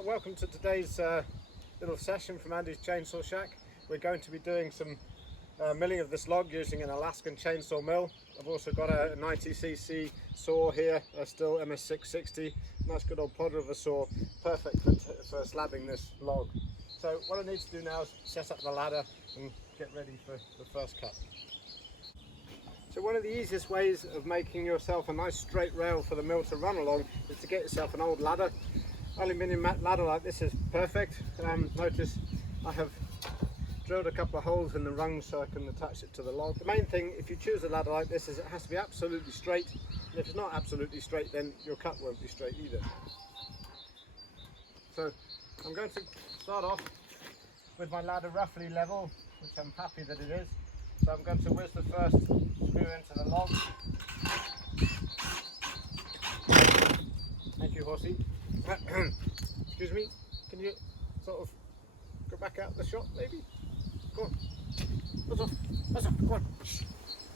Welcome to today's little session from Andy's Chainsaw Shack. We're going to be doing some milling of this log using an Alaskan chainsaw mill. I've also got a 90cc saw here, a still MS660, nice good old plodder of a saw, perfect for slabbing this log. So what I need to do now is set up the ladder and get ready for the first cut. So one of the easiest ways of making yourself a nice straight rail for the mill to run along is to get yourself an old ladder. Aluminium mat ladder like this is perfect. Notice I have drilled a couple of holes in the rungs so I can attach it to the log. The main thing, if you choose a ladder like this, is it has to be absolutely straight, and if it's not absolutely straight, then your cut won't be straight either. So I'm going to start off with my ladder roughly level, which I'm happy that it is. So I'm going to whiz the first screw into the log. Thank you, horsey. Excuse me, can you sort of go back out the shot maybe? Go on. That's off, go on.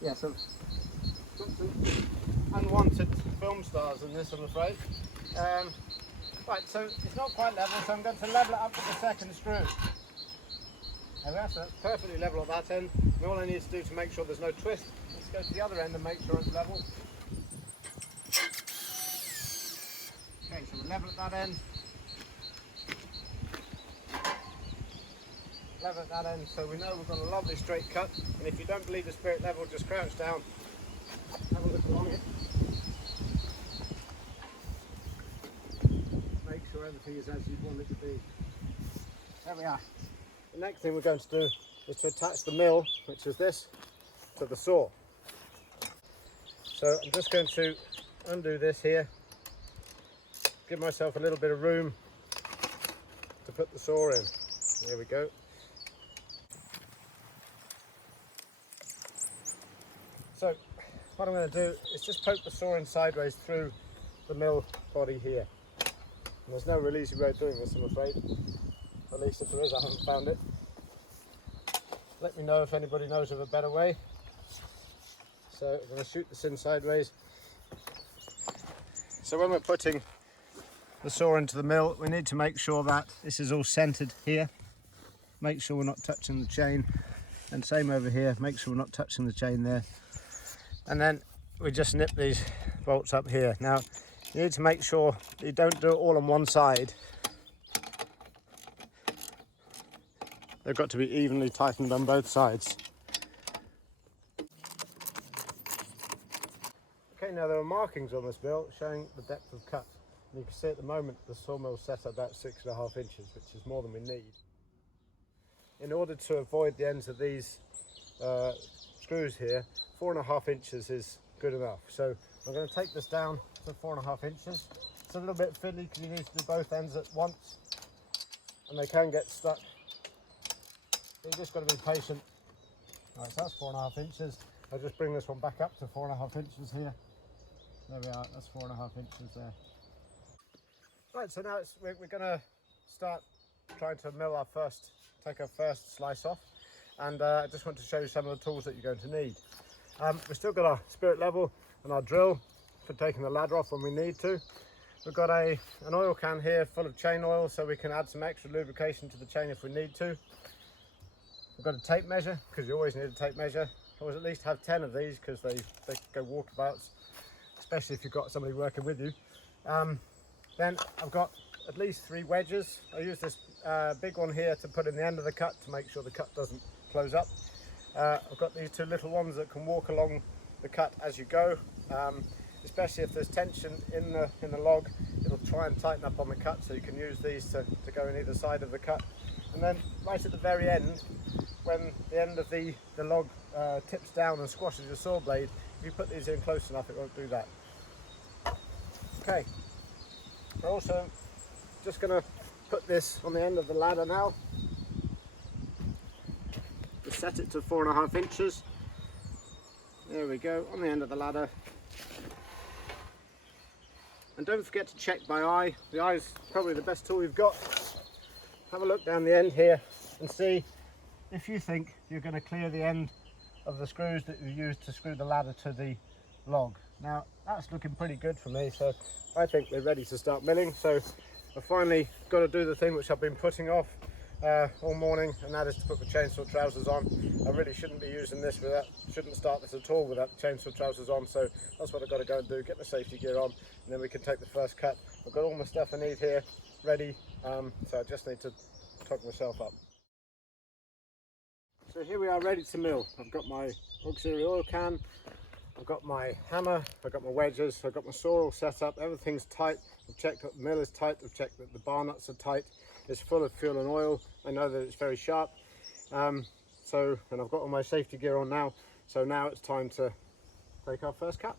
Yeah, so got some unwanted film stars in this, I'm afraid. Right, so it's not quite level, so I'm going to level it up with the second screw. There we are, so that's perfectly level at that end. And all I need to do to make sure there's no twist, let's go to the other end and make sure it's level. Okay, so we're level at that end. Level at that end, so we know we've got a lovely straight cut. And if you don't believe the spirit level, just crouch down, have a look along it. Make sure everything is as you want it to be. There we are. The next thing we're going to do is to attach the mill, which is this, to the saw. So I'm just going to undo this here, give myself a little bit of room to put the saw in. There we go. So what I'm going to do is just poke the saw in sideways through the mill body here. And there's no real easy way of doing this, I'm afraid. At least if there is, I haven't found it. Let me know if anybody knows of a better way. So I'm going to shoot this in sideways. So when we're putting the saw into the mill, we need to make sure that this is all centered here. Make sure we're not touching the chain. And same over here, make sure we're not touching the chain there. And then we just nip these bolts up here. Now, you need to make sure you don't do it all on one side. They've got to be evenly tightened on both sides. Okay, now there are markings on this mill showing the depth of cut. And you can see at the moment the sawmill's set at about 6.5 inches, which is more than we need. In order to avoid the ends of these screws here, 4.5 inches is good enough. So I'm going to take this down to 4.5 inches. It's a little bit fiddly because you need to do both ends at once, and they can get stuck. So you just got to be patient. Right, so that's 4.5 inches. I'll just bring this one back up to 4.5 inches here. There we are, that's 4.5 inches there. Right, so now we're going to start trying to mill take our first slice off. And I just want to show you some of the tools that you're going to need. We've still got our spirit level and our drill for taking the ladder off when we need to. We've got an oil can here full of chain oil so we can add some extra lubrication to the chain if we need to. We've got a tape measure, because you always need a tape measure. Always at least have 10 of these because they go walkabouts, especially if you've got somebody working with you. Then I've got at least 3 wedges. I use this big one here to put in the end of the cut to make sure the cut doesn't close up. I've got these 2 little ones that can walk along the cut as you go, especially if there's tension in the log. It'll try and tighten up on the cut, so you can use these to go in either side of the cut. And then right at the very end, when the end of the log tips down and squashes your saw blade, if you put these in close enough, it won't do that. Okay, we're also just going to put this on the end of the ladder now. Just set it to 4.5 inches. There we go, on the end of the ladder. And don't forget to check by eye. The eye is probably the best tool you've got. Have a look down the end here and see if you think you're going to clear the end of the screws that you used to screw the ladder to the log. Now that's looking pretty good for me, so I think we're ready to start milling. So I've finally got to do the thing which I've been putting off all morning, and that is to put the chainsaw trousers on. I really shouldn't be using this shouldn't start this at all without the chainsaw trousers on, so that's what I've got to go and do, get my safety gear on, and then we can take the first cut. I've got all my stuff I need here ready, so I just need to top myself up. So here we are ready to mill. I've got my auxiliary oil can, I've got my hammer, I've got my wedges, I've got my saw all set up, everything's tight. I've checked that the mill is tight, I've checked that the bar nuts are tight, it's full of fuel and oil, I know that it's very sharp. And I've got all my safety gear on now, so now it's time to take our first cut.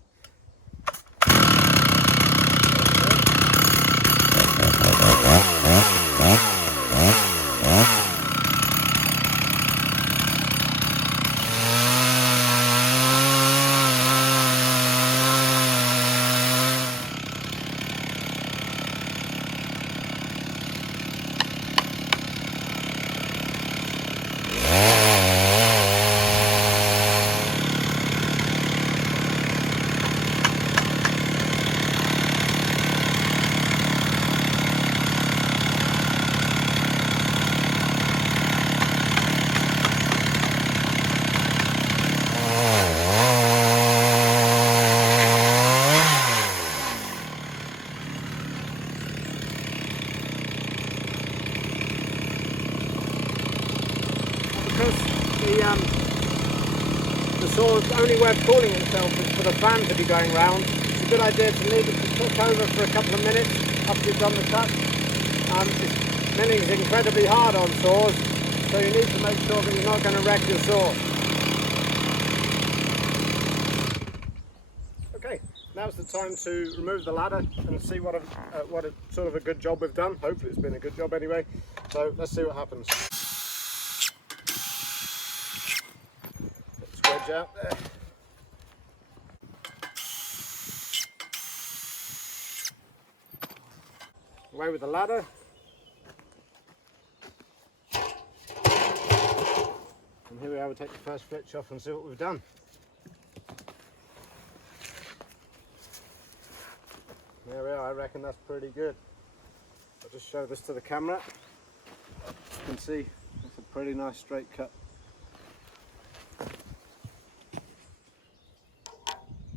The saw's only way of cooling itself is for the fan to be going round. It's a good idea to leave it to cook over for a couple of minutes after you've done the cut. Milling is incredibly hard on saws, so you need to make sure that you're not going to wreck your saw. Okay, now's the time to remove the ladder and see what a sort of a good job we've done. Hopefully it's been a good job anyway. So let's see what happens. Wedge out there. Away with the ladder. And here we are, we'll take the first flitch off and see what we've done. There we are, I reckon that's pretty good. I'll just show this to the camera. You can see it's a pretty nice straight cut.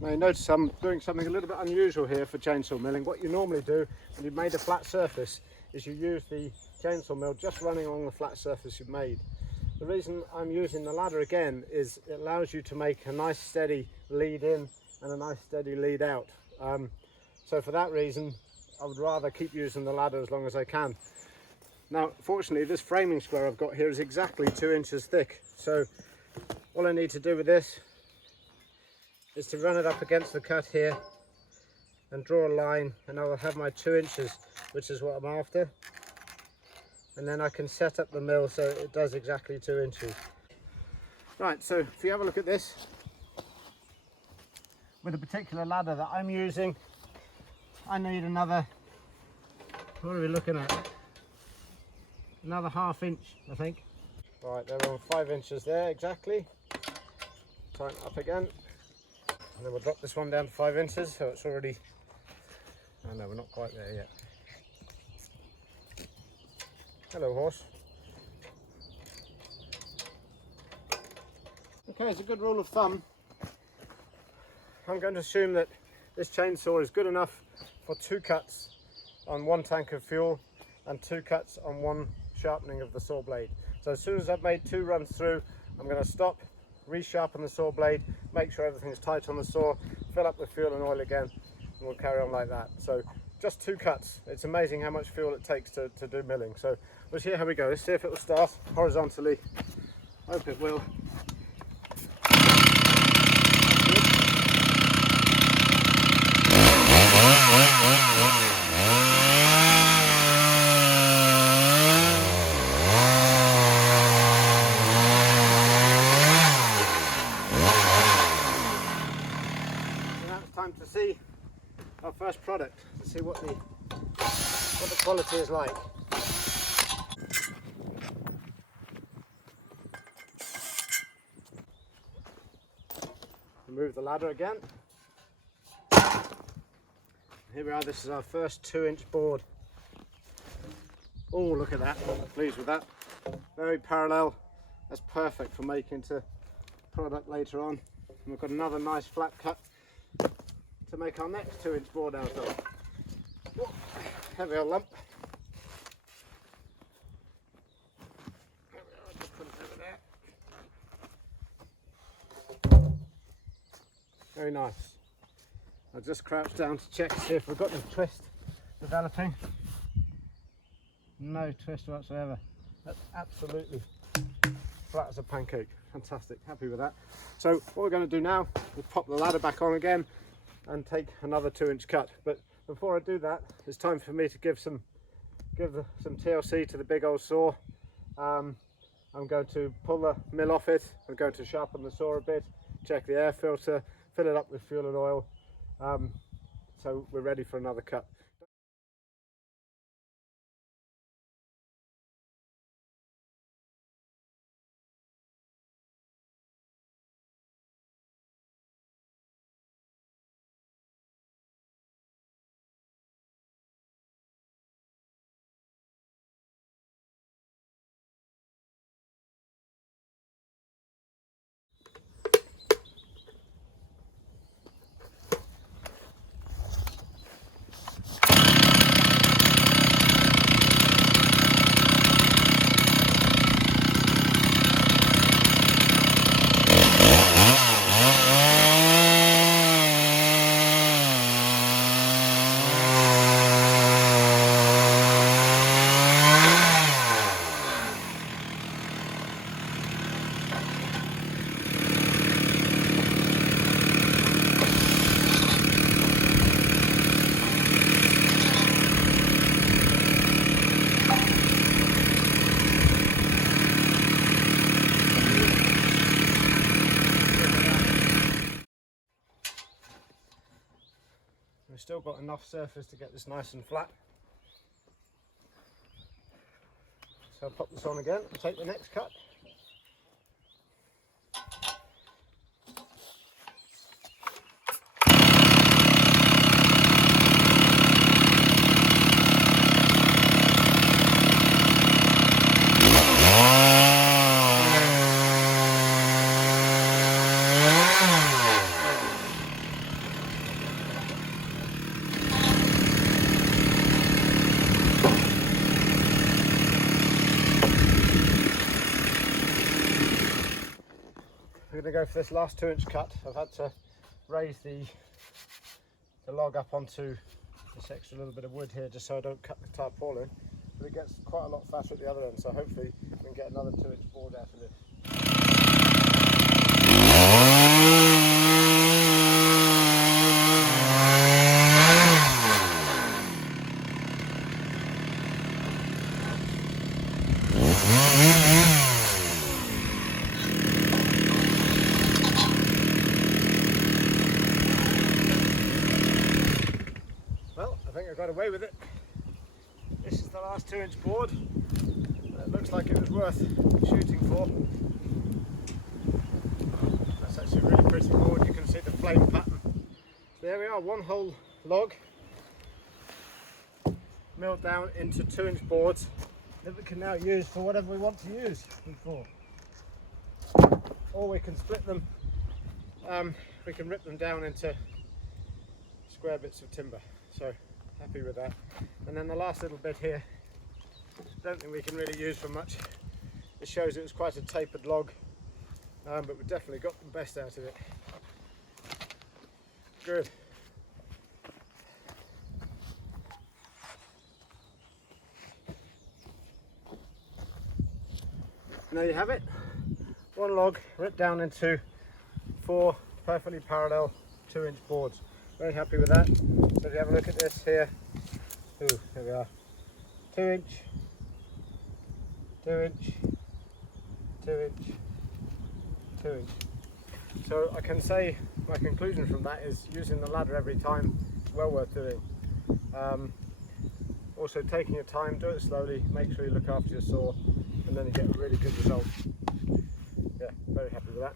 Now you notice I'm doing something a little bit unusual here for chainsaw milling. What you normally do when you've made a flat surface is you use the chainsaw mill just running along the flat surface you've made. The reason I'm using the ladder again is it allows you to make a nice steady lead in and a nice steady lead out. So for that reason I would rather keep using the ladder as long as I can. Now fortunately this framing square I've got here is exactly 2 inches thick, so all I need to do with this is to run it up against the cut here and draw a line, and I will have my 2 inches, which is what I'm after, and then I can set up the mill so it does exactly 2 inches. Right, so if you have a look at this, with the particular ladder that I'm using, I need another, what are we looking at? Another ½ inch, I think. Right, they're on 5 inches there exactly. Tighten up again. And then we'll drop this one down to 5 inches, so it's already, oh no, we're not quite there yet. Hello horse. Okay, it's a good rule of thumb. I'm going to assume that this chainsaw is good enough for 2 cuts on 1 tank of fuel and 2 cuts on 1 sharpening of the saw blade. So as soon as I've made 2 runs through, I'm going to stop, resharpen the saw blade, make sure everything's tight on the saw, fill up with fuel and oil again, and we'll carry on like that. So just 2 cuts. It's amazing how much fuel it takes to do milling. So we'll see how we go. Let's see if it will start horizontally. Hope it will. Time to see our first product, to see what the quality is like. Remove the ladder again. Here we are, this is our first 2 inch board. Oh, look at that, pleased with that. Very parallel, that's perfect for making to product later on. And we've got another nice flat cut to make our next 2-inch board out of. Oh, heavy old lump. There we are, just put it over there. Very nice. I'll just crouch down to check to see if we've got the twist developing. No twist whatsoever. That's absolutely flat as a pancake. Fantastic, happy with that. So what we're going to do now is pop the ladder back on again and take another 2-inch cut. But before I do that, it's time for me to give some TLC to the big old saw. I'm going to pull the mill off it. I'm going to sharpen the saw a bit, check the air filter, fill it up with fuel and oil. So we're ready for another cut. We've still got enough surface to get this nice and flat. So I'll pop this on again and take the next cut. We're going to go for this last 2-inch cut. I've had to raise the log up onto this extra little bit of wood here just so I don't cut the tarpaulin, but it gets quite a lot fatter at the other end, so hopefully we can get another 2-inch board out of this. I think I got away with it. This is the last 2-inch board. It looks like it was worth shooting for. That's actually a really pretty board. You can see the flame pattern. There we are, one whole log milled down into 2-inch boards that we can now use for whatever we want to use them for. Or we can split them, we can rip them down into square bits of timber. So happy with that. And then the last little bit here, don't think we can really use for much. It shows it was quite a tapered log, but we definitely got the best out of it. Good. And there you have it. One log ripped down into 4 perfectly parallel 2-inch boards. Very happy with that. So if you have a look at this here, ooh, there we are. 2-inch, 2-inch, 2-inch, 2-inch. So I can say my conclusion from that is using the ladder every time is well worth doing. Also taking your time, do it slowly, make sure you look after your saw, and then you get a really good result. Yeah, very happy with that.